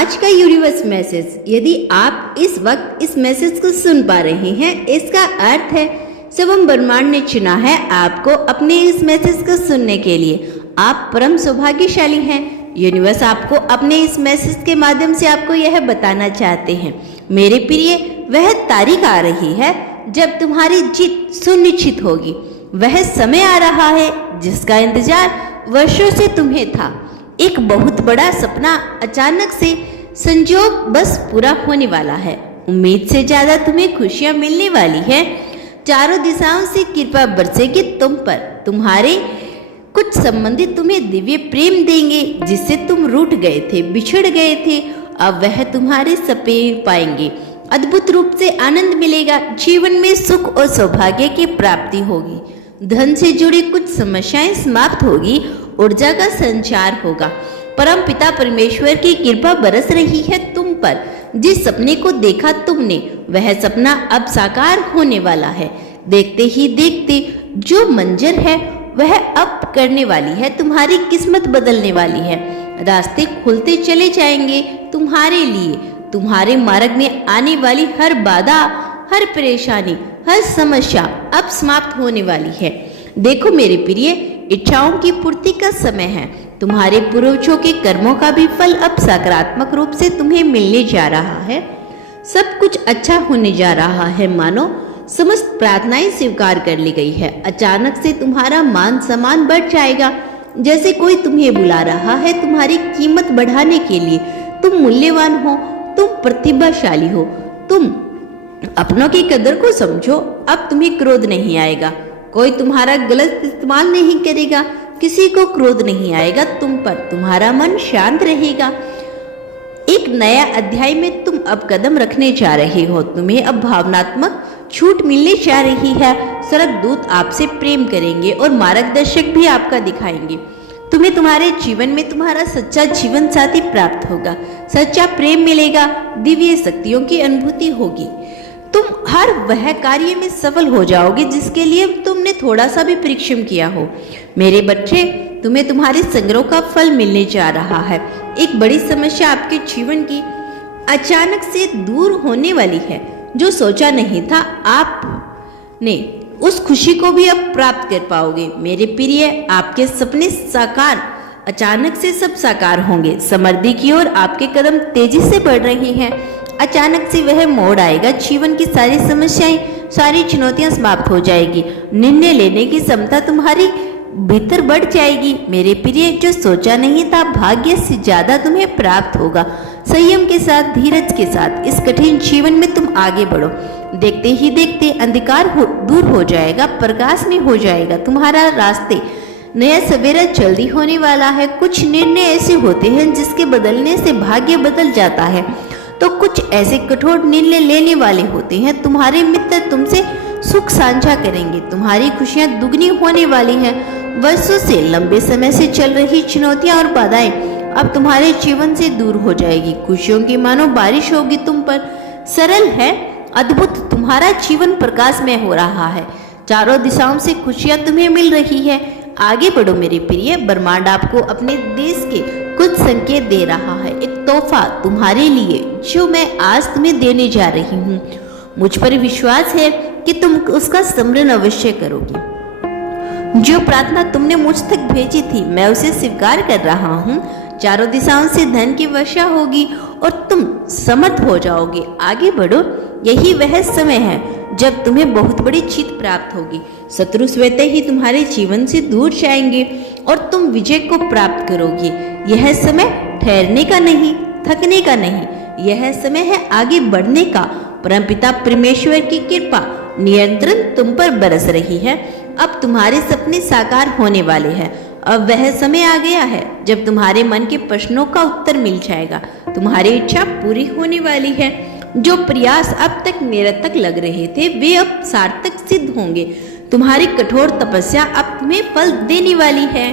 आज का universe message, यदि आप इस वक्त इस मैसेज को सुन पा रहे हैं, इसका अर्थ है शिवम ब्रह्मांड ने चुना है आपको अपने इस मैसेज को सुनने के लिए। आप परम सौभाग्यशाली हैं। यूनिवर्स आपको अपने इस मैसेज के माध्यम से आपको यह बताना चाहते हैं, मेरे प्रिय, वह तारीख आ रही है जब तुम्हारी जीत सुनिश्चित होगी। वह समय आ रहा है जिसका इंतजार वर्षों से तुम्हें था। एक बहुत बड़ा सपना अचानक से संजोग बस पूरा होने वाला है। उम्मीद से ज्यादा तुम्हें खुशियां मिलने वाली है। चारों दिशाओं से कृपा बरसेगी तुम पर। तुम्हारे कुछ संबंधी तुम्हें दिव्य प्रेम देंगे जिससे तुम रूठ गए थे, बिछड़ गए थे। अब वह तुम्हारे सपने पाएंगे। अद्भुत रूप से आनंद मिलेगा। जीवन में सुख और सौभाग्य की प्राप्ति होगी। धन से जुड़ी कुछ समस्याएं समाप्त होगी। ऊर्जा का संचार होगा। परम पिता परमेश्वर की कृपा बरस रही है तुम पर। जिस सपने को देखा तुमने, वह सपना अब साकार होने वाला है। देखते ही देखते जो मंजर है वह अब करने वाली है। तुम्हारी किस्मत बदलने वाली है। रास्ते खुलते चले जाएंगे तुम्हारे लिए। तुम्हारे मार्ग में आने वाली हर बाधा, हर परेशानी, हर समस्या अब समाप्त होने वाली है। देखो मेरे प्रिय, इच्छाओं की पूर्ति का समय है। तुम्हारे पूर्वजों के कर्मों का भी फल अब सकारात्मक रूप से तुम्हें मिलने जा रहा है। सब कुछ अच्छा होने जा रहा है। मानो समस्त प्रार्थनाएं स्वीकार कर ली गई है। अचानक से तुम्हारा मान सम्मान बढ़ जाएगा। जैसे कोई तुम्हें बुला रहा है तुम्हारी कीमत बढ़ाने के लिए। तुम मूल्यवान हो, तुम प्रतिभाशाली हो। तुम अपनों की कदर को समझो। अब तुम्हें क्रोध नहीं आएगा। कोई तुम्हारा गलत इस्तेमाल नहीं करेगा। किसी को क्रोध नहीं आएगा तुम पर। तुम्हारा मन शांत रहेगा। एक नया अध्याय में तुम अब कदम रखने जा रहे हो। तुम्हें अब भावनात्मक छूट मिलने जा रही है। स्वर्गदूत आपसे प्रेम करेंगे और मार्गदर्शक भी आपका दिखाएंगे। तुम्हें तुम्हारे जीवन में तुम्हारा सच्चा जीवन साथी प्राप्त होगा। सच्चा प्रेम मिलेगा। दिव्य शक्तियों की अनुभूति होगी। तुम हर वह कार्य में सफल हो जाओगे जिसके लिए तुमने थोड़ा सा भी परिश्रम किया हो। मेरे बच्चे, तुम्हें तुम्हारे संग्रह का फल मिलने जा रहा है। एक बड़ी समस्या आपके जीवन की अचानक से दूर होने वाली है। जो सोचा नहीं था आपने, उस खुशी को भी अब प्राप्त कर पाओगे। मेरे प्रिय, आपके सपने साकार अचानक से सब साकार होंगे। समृद्धि की ओर आपके कदम तेजी से बढ़ रहे हैं। अचानक से वह मोड़ आएगा। जीवन की सारी समस्याएं, सारी चुनौतियां समाप्त हो जाएगी। निर्णय लेने की क्षमता तुम्हारी भीतर बढ़ जाएगी। मेरे प्रिय, जो सोचा नहीं था भाग्य से ज्यादा तुम्हें प्राप्त होगा। संयम के साथ, धीरज के साथ इस कठिन जीवन में तुम आगे बढ़ो। देखते ही देखते अंधकार दूर हो जाएगा, प्रकाश में हो जाएगा तुम्हारा रास्ते। नया सवेरा जल्दी होने वाला है। कुछ निर्णय ऐसे होते हैं जिसके बदलने से भाग्य बदल जाता है, तो कुछ ऐसे कठोर निर्णय लेने वाले होते हैं। तुम्हारे मित्र तुमसे सुख साझा करेंगे। तुम्हारी खुशियां दुगनी होने वाली हैं। वर्षों से, लंबे समय से चल रही चुनौतियां और बाधाएं अब तुम्हारे जीवन से दूर हो जाएगी। खुशियों की मानो बारिश होगी तुम पर। सरल है, अद्भुत, तुम्हारा जीवन प्रकाश में हो रहा है। चारों दिशाओं से खुशियां तुम्हें मिल रही है। आगे बढ़ो मेरे प्रिय। ब्रह्मांड आपको अपने देश के कुछ संकेत दे रहा है। एक तोहफा तुम्हारे लिए जो मैं आज तुम्हें देने जा रही हूँ। मुझ पर विश्वास है कि तुम उसका स्मरण अवश्य करोगे। जो प्रार्थना तुमने मुझ तक भेजी थी, मैं उसे स्वीकार कर रहा हूँ। चारों दिशाओं से धन की वर्षा होगी और तुम समर्थ हो जाओगे। आगे बढ़ो। यही वह समय है जब तुम्हें बहुत बड़ी जीत प्राप्त होगी। शत्रु स्वतः ही तुम्हारे जीवन से दूर जाएंगे और तुम विजय को प्राप्त करोगे। यह समय ठहरने का नहीं, थकने का नहीं। यह समय है आगे बढ़ने का। परमपिता परमेश्वर की कृपा नियंत्रण तुम पर बरस रही है। अब तुम्हारे सपने साकार होने वाले हैं। अब वह समय आ गया है जब तुम्हारे मन के प्रश्नों का उत्तर मिल जाएगा। तुम्हारी इच्छा पूरी होने वाली है। जो प्रयास अब तक निरर्थक लग रहे थे, वे अब सार्थक सिद्ध होंगे। तुम्हारी कठोर तपस्या अब तुम्हें फल देने वाली है।